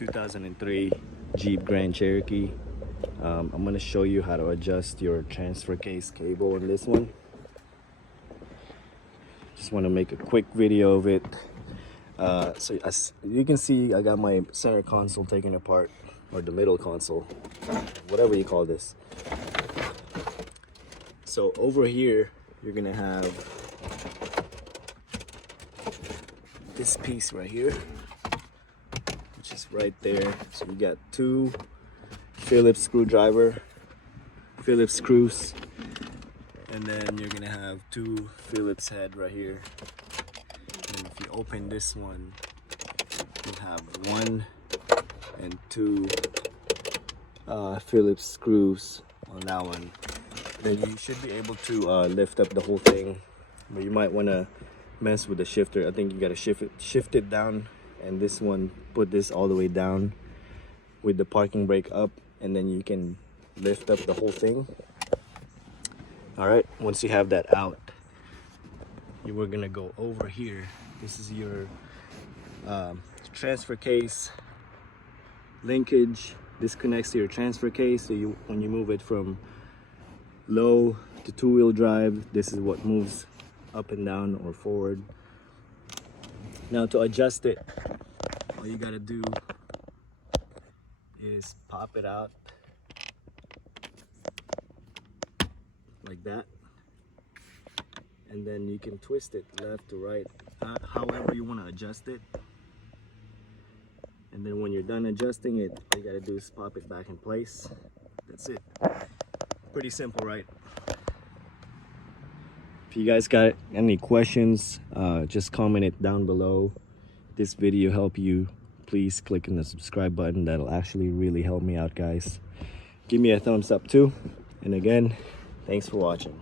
2003 Jeep Grand Cherokee. I'm going to show you how to adjust your transfer case cable on this one. Just want to make a quick video of it. So as you can see, I got my center console taken apart, or the middle console, whatever you call this. So over here, you're gonna have this piece right here, which is right there. So you got two Phillips screws, and then you're gonna have two Phillips head right here. And if you open this one, you have one and two Phillips screws on that one. Then you should be able to lift up the whole thing, but you might want to mess with the shifter. I think you got to shift it down, and this one, put this all the way down with the parking brake up, and then you can lift up the whole thing. All right, once you have that out, you are gonna go over here. This is your transfer case linkage. This connects to your transfer case, so when you move it from low to two-wheel drive, this is what moves up and down or forward. Now to adjust it, all you gotta do is pop it out like that, and then you can twist it left to right, however you want to adjust it. And then when you're done adjusting it, all you gotta do is pop it back in place. That's it. Pretty simple, right? If you guys got any questions, just comment it down below. If this video helped you, please click on the subscribe button. That'll actually really help me out, guys. Give me a thumbs up too. And again, thanks for watching.